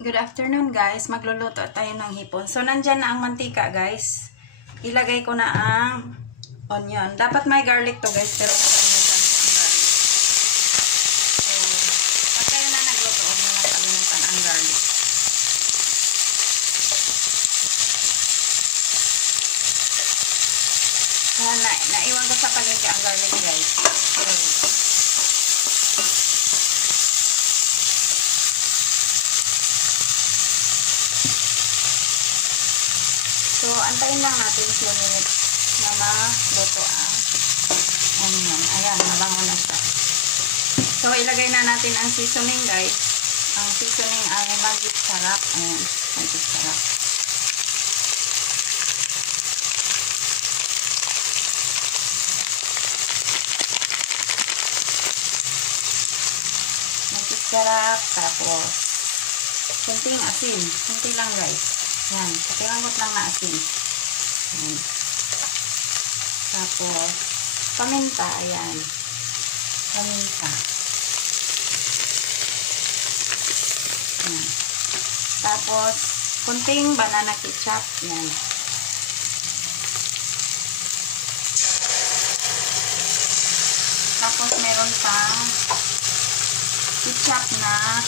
Good afternoon guys, magluluto tayo ng hipon. So nandyan na ang mantika guys. Ilagay ko na ang onion. Dapat may garlic to guys, pero nakalimutan ko ang garlic. So pag kayo na nagluto, huwag nyo nakalimutan ang garlic. Naiwan ko sa palengke ang garlic guys. So, antayin lang natin 2 minutes na maluto ang onion. Ayan, mabango na siya. So, ilagay na natin ang seasoning guys. Ang seasoning ay magic sarap. Ayan, magic sarap. Magic sarap. Tapos, kunting asin. Kunti lang guys. Yan, patilangot lang na asin. Yan. Tapos, paminta, ayan. Paminta. Yan. Tapos, kunting banana ketchup. Yan. Tapos, meron pang ketchup na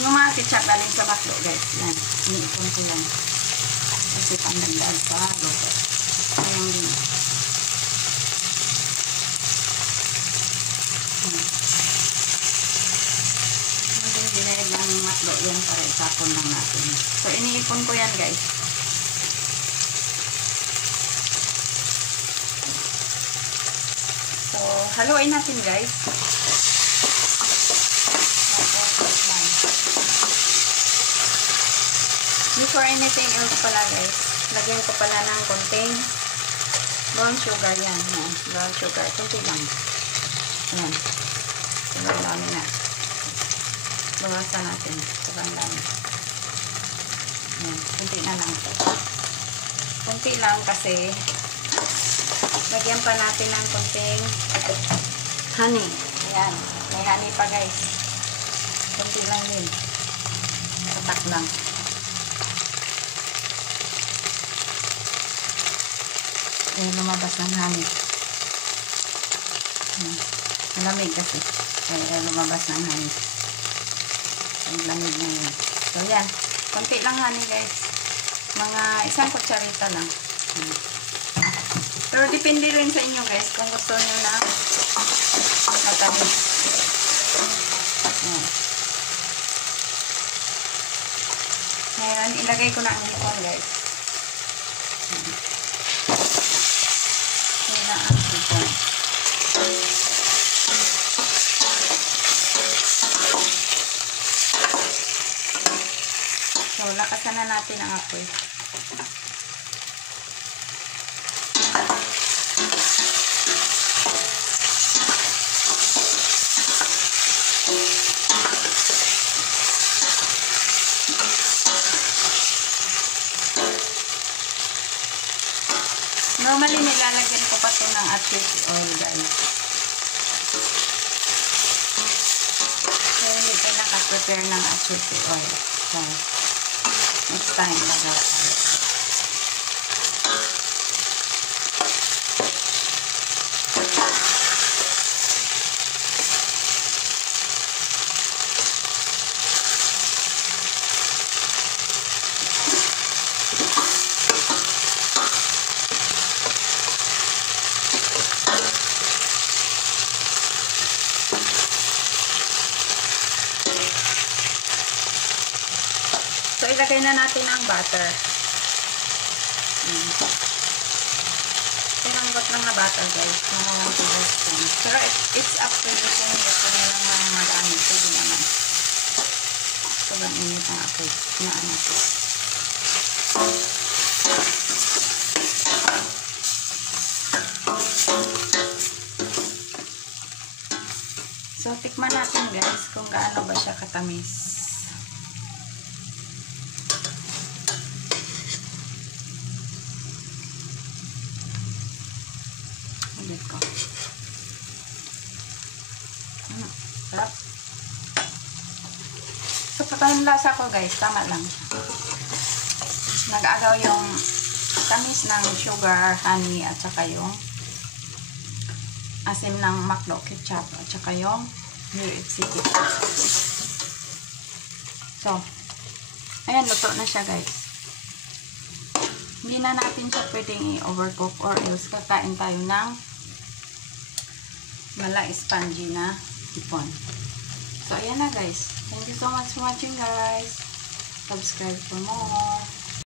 yung mga ketchup galing sa baklo guys. Yan. Iniipon ko yan. Kasi pangdagdag sa luto. Ayan din. Hindi dinayag ng maklo yan para isapon lang natin. So, iniipon ko yan guys. So, haluin natin guys. Before anything else pala guys, lagyan ko pala ng konting brown sugar yan. Yan, brown sugar. Kunti lang. Yan. Sobrang dami na. Bawasan natin. Sobrang dami. Yan. Kunti na lang. Kunti lang kasi lagyan pa natin ng konting honey. Yan. May honey pa guys. Kunti lang din. Tatak lang. Ayan, lumabas ng hangin. Malamig kasi. Kaya lumabas ng hangin. Ang lamig na yun. So, yan. Konti lang honey, guys. Mga 1 kutsarita lang. Pero depende rin sa inyo, guys. Kung gusto nyo na matamis. Ngayon, ilagay ko na ang hipon, guys. So, lakasan na natin ang apoy. Normally, nilalagyan ko pa ito ng atsyote oil, guys. So, hindi ko nakaprepare ng atsyote oil. So, next time, lagaw tayo. So, ilagay na natin ang butter. Tinanggot lang na butter, guys. Mga 1 tablespoon. Pero it's up to you kung gusto nyo naman madami. Pwede naman. Sobrang init ang apoy. Hinaan natin. So, tikman natin, guys, kung gaano ba siya katamis. Sarap. So, Saka yung lasa ko guys, tama lang. Nag-agaw yung tamis ng sugar, honey, at saka yung asim ng McDo ketchup, at saka yung UHC ketchup. So, ayan, luto na siya guys. Hindi na natin siya pwedeng i-overcook or else kakain tayo ng mala spongy na ipon. So, ayan na guys. Thank you so much for watching guys. Subscribe for more.